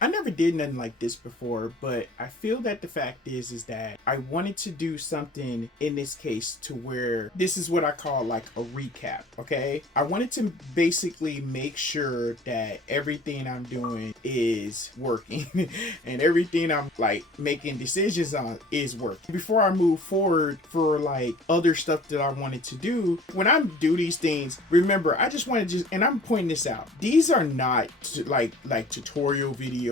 I never did nothing like this before, but I feel that the fact is that I wanted to do something in this case to where this is what I call like a recap, okay? I wanted to basically make sure that everything I'm doing is working and everything I'm like making decisions on is working. Before I move forward for like other stuff that I wanted to do, when I do these things, remember, I just want to just, and I'm pointing this out, these are not like tutorial videos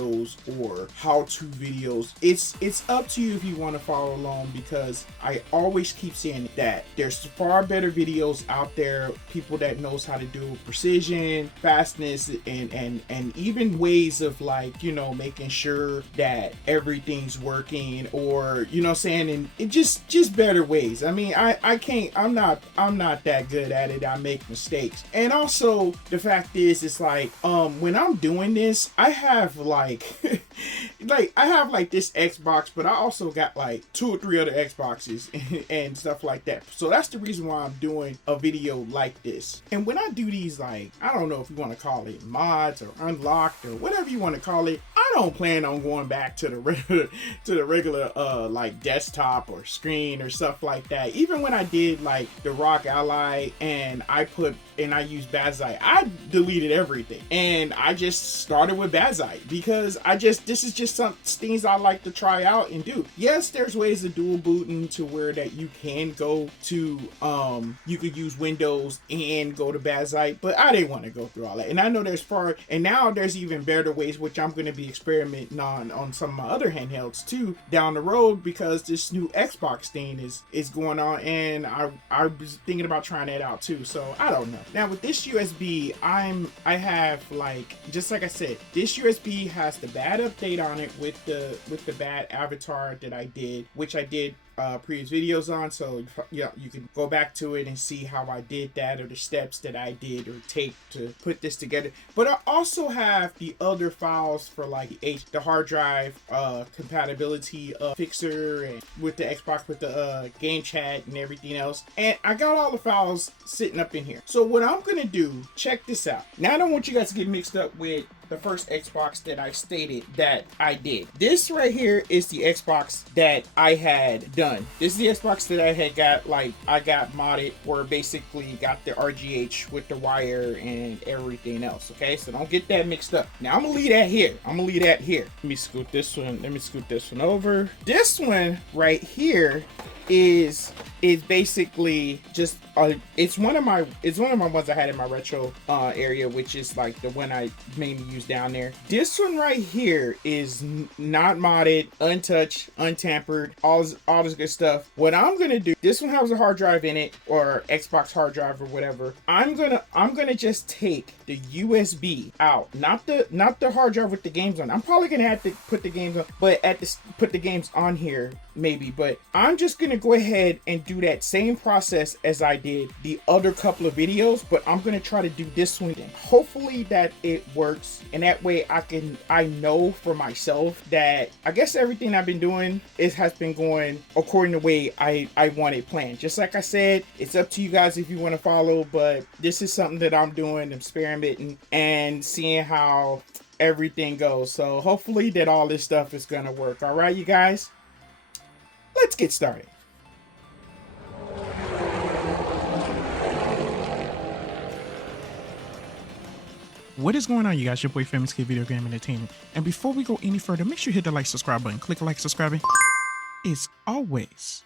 or how-to videos. It's up to you if you want to follow along, because I always keep saying that there's far better videos out there, people that knows how to do precision, fastness, and even ways of like, you know, making sure that everything's working, or you know what I'm saying, and it just better ways. I mean, I can't, I'm not that good at it. I make mistakes. And also the fact is, it's like when I'm doing this, I have like I have like this Xbox, but I also got like 2 or 3 other Xboxes and stuff like that. So that's the reason why I'm doing a video like this. And when I do these, like, I don't know if you want to call it mods or unlocked or whatever you want to call it, I don't plan on going back to the regular like desktop or screen or stuff like that. Even when I did like the Rock Ally and I used Bazite, I deleted everything and I just started with Bazite, because this is just some things I like to try out and do. Yes, there's ways of dual booting to where that you can go to you could use Windows and go to Bazite, but I didn't want to go through all that. And I know and now there's even better ways, which I'm going to be experimenting on some of my other handhelds too down the road, because this new Xbox thing is going on, and I was thinking about trying that out too. So I don't know. Now with this USB, I have like, just like I said, this USB has the bad update on it with the bad avatar that I did, which I did previous videos on, so yeah, you can go back to it and see how I did that, or the steps that I did or take to put this together. But I also have the other files for like the hard drive compatibility fixer, and with the Xbox, with the game chat and everything else, and I got all the files sitting up in here. So what I'm gonna do, check this out. Now I don't want you guys to get mixed up with the first Xbox that I stated that I did. This right here is the Xbox that I had done. This is the Xbox that I had got, like, I got modded, or basically got the RGH with the wire and everything else, okay? So don't get that mixed up. Now I'm gonna leave that here. Let me scoot this one over. This one right here is basically just it's one of my ones I had in my retro area, which is like the one I mainly use down there. This one right here is not modded, untouched, untampered, all this good stuff. What I'm gonna do, this one has a hard drive in it, or Xbox hard drive or whatever. I'm gonna just take the USB out, not the hard drive with the games on. I'm probably gonna have to put the games on, but put the games on here maybe, but I'm just gonna go ahead and do that same process as I did the other couple of videos, but I'm gonna try to do this one again. Hopefully that it works, and that way I know for myself that I guess everything I've been doing has been going according to the way I want it planned. Just like I said, it's up to you guys if you want to follow, but this is something that I'm doing, experimenting and seeing how everything goes. So hopefully that all this stuff is gonna work. All right, you guys, let's get started. What is going on, you guys? Your boy Famous Kid Video Game Entertainment. And before we go any further, make sure you hit the like, subscribe button. Click like, subscribing. It's always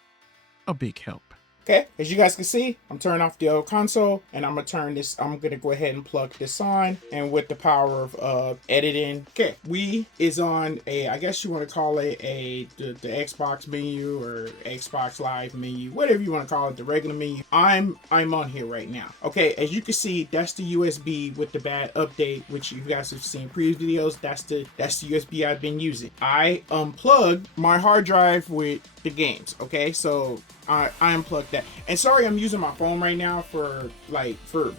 a big help. Okay, as you guys can see, I'm turning off the old console, and I'm gonna go ahead and plug this on, and with the power of editing. Okay, we is on I guess you want to call it the Xbox menu, or Xbox Live menu, whatever you want to call it, the regular menu. I'm on here right now. Okay, as you can see, that's the USB with the bad update, which you guys have seen previous videos. That's the USB I've been using. I unplugged my hard drive with the games. Okay, so I unplugged that. And sorry, I'm using my phone right now for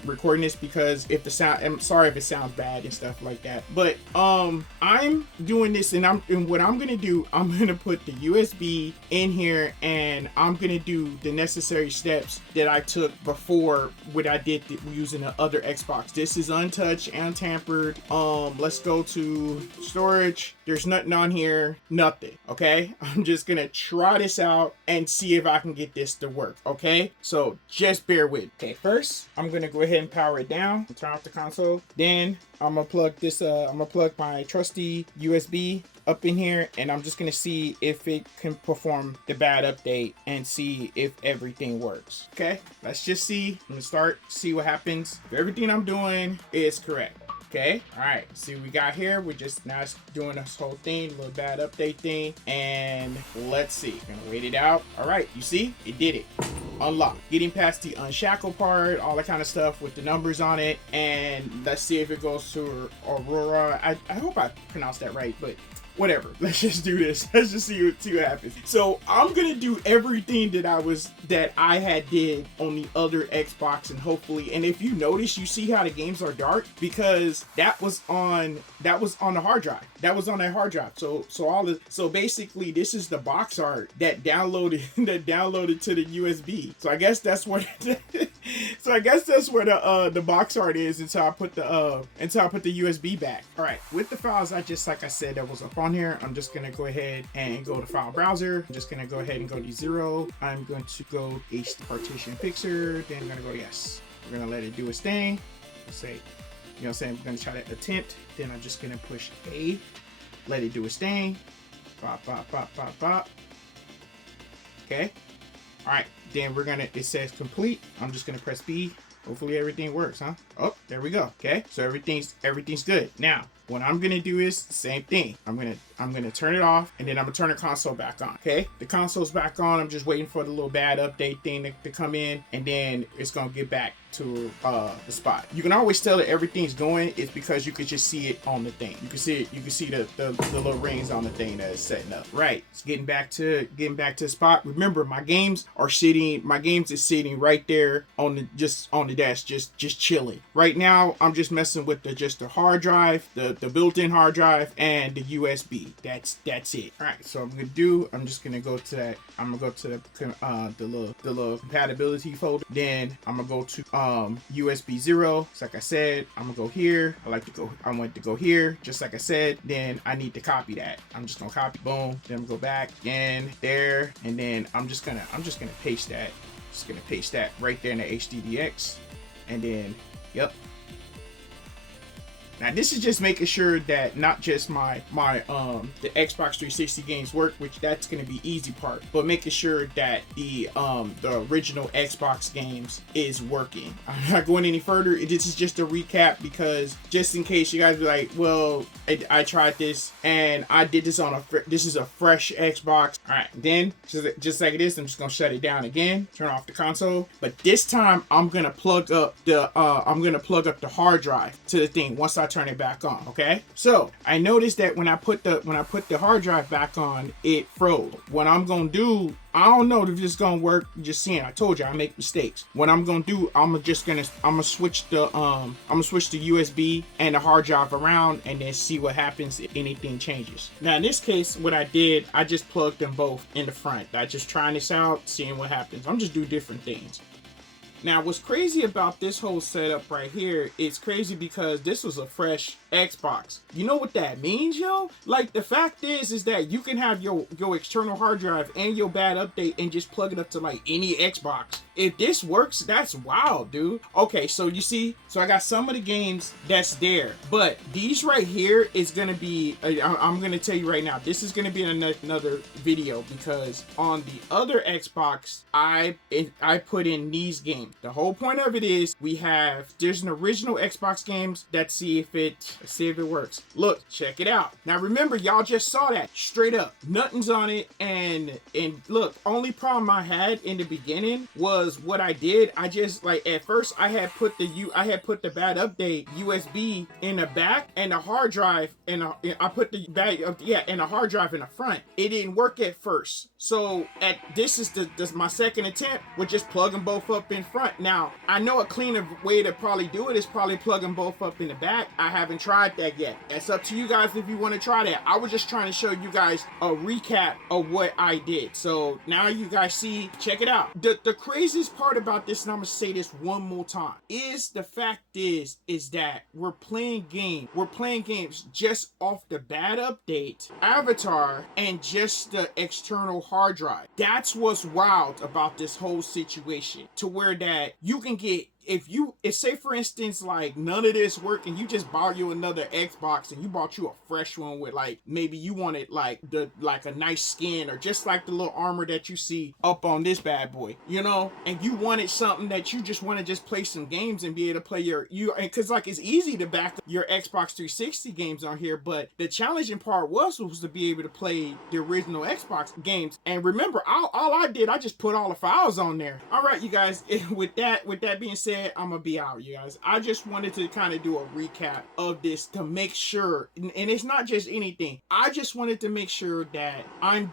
recording this, because if the sound, I'm sorry if it sounds bad and stuff like that. But I'm doing this, and what I'm gonna do, I'm gonna put the USB in here, and I'm gonna do the necessary steps that I took before what I did using the other Xbox. This is untouched, untampered. Let's go to storage. There's nothing on here, nothing. Okay, I'm just gonna try this out and see if I can get this to work. Okay, so just bear with. Okay, first I'm gonna go ahead and power it down, turn off the console. Then I'm gonna plug this. I'm gonna plug my trusty USB up in here, and I'm just gonna see if it can perform the bad update and see if everything works. Okay, let's just see. I'm gonna see what happens if everything I'm doing is correct. Okay, all right, see what we got here. We're just now doing this whole thing, little bad update thing, and let's see. Gonna wait it out. All right, you see, it did it. Unlock, getting past the unshackle part, all that kind of stuff with the numbers on it, and let's see if it goes to Aurora. I hope I pronounced that right, but whatever, let's just do this. Let's just see what happens. So I'm gonna do everything that I had did on the other Xbox, and hopefully, and if you notice, you see how the games are dark, because that was on the hard drive. That was on that hard drive. So basically, this is the box art that downloaded to the USB. So I guess that's what the box art is until I put the USB back. All right, with the files, like I said, that was up on here. I'm just gonna go ahead and go to file browser. I'm just gonna go ahead and go to 0. I'm going to go HD partition fixer. Then I'm gonna go yes. We're gonna let it do its thing. Let's say, you know what I'm saying? I'm gonna try to attempt. Then I'm just gonna push A. Let it do its thing. Pop, pop, pop, pop, pop. Okay. All right. Then it says complete. I'm just gonna press B. Hopefully everything works, huh? Oh, there we go. Okay. So everything's good. Now, what I'm gonna do is the same thing. I'm gonna turn it off, and then I'm gonna turn the console back on. Okay, the console's back on. I'm just waiting for the little bad update thing to come in, and then it's gonna get back to the spot. You can always tell that everything's going. It's because you could just see it on the thing. You can see it. You can see the little rings on the thing that is setting up. Right. It's getting back to the spot. Remember, my games is sitting right there on the desk, just chilling. Right now, I'm just messing with the hard drive, the built-in hard drive, and the USB. That's it. All right. So I'm just gonna go to that. I'm gonna go to the little compatibility folder. Then I'm gonna go to USB 0. So like I said, I'm gonna go here. I want to go here, just like I said. Then I need to copy that. I'm just gonna copy, boom. Then I'm gonna go back again there, and then I'm just gonna paste that. Just gonna paste that right there in the HDDX, and then yep. Now this is just making sure that not just the Xbox 360 games work, which that's going to be easy part, but making sure that the original Xbox games is working. I'm not going any further. This is just a recap, because just in case you guys be like, well, I tried this and I did this this is a fresh Xbox. All right, then just like this, I'm just gonna shut it down again, turn off the console, but this time I'm gonna plug up the hard drive to the thing once I turn it back on. Okay, so I noticed that when I put the hard drive back on, it froze. What I'm gonna do, I don't know if this is gonna work. Just seeing, I told you I make mistakes. What I'm gonna do, I'm gonna switch the USB and the hard drive around, and then see what happens if anything changes. Now in this case, what I did, I just plugged them both in the front. I just trying this out, seeing what happens. I'm just doing different things. Now, what's crazy about this whole setup right here, it's crazy because this was a fresh Xbox. You know what that means, yo? Like, the fact is that you can have your external hard drive and your bad update and just plug it up to like any Xbox. If this works, that's wild, dude. Okay, so you see, so I got some of the games that's there, but these right here is gonna be, I'm gonna tell you right now, this is gonna be another video, because on the other Xbox, I put in these games. The whole point of it is there's an original Xbox games. Let's see if it Let's see if it works. Look, check it out. Now remember, y'all just saw that straight up. Nothing's on it, and look, only problem I had in the beginning was what I did. I just like at first I had put the bad update USB in the back and the hard drive, and I put the bad and the hard drive in the front. It didn't work at first, so this is my second attempt with just plugging both up in front. Now I know a cleaner way to probably do it is probably plugging both up in the back. I haven't tried that yet. That's up to you guys if you want to try that. I was just trying to show you guys a recap of what I did. So now you guys see, check it out. The craziest part about this, and I'm gonna say this one more time, is the fact is that we're playing games just off the bad update, avatar, and just the external hard drive. That's what's wild about this whole situation, to where that you can get, if say for instance like none of this work and you just bought you another Xbox and you bought you a fresh one with like maybe you wanted like a nice skin or just like the little armor that you see up on this bad boy, you know, and you wanted something that you just want to just play some games and be able to play because like it's easy to back up your Xbox 360 games on here, but the challenging part was to be able to play the original Xbox games. And remember, all I did, I just put all the files on there. All right, you guys, with that being said, I'm gonna be out, you guys. I just wanted to kind of do a recap of this to make sure, and it's not just anything. I just wanted to make sure that I'm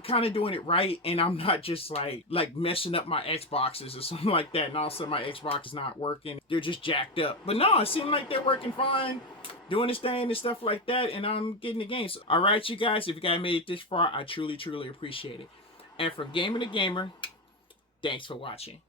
kind of doing it right, and I'm not just like messing up my Xboxes or something like that, and all of a sudden my Xbox is not working. They're just jacked up. But no, it seemed like they're working fine, doing this thing and stuff like that, and I'm getting the game. So, all right, you guys, if you guys made it this far, I truly appreciate it. And from Gamer to Gamer, thanks for watching.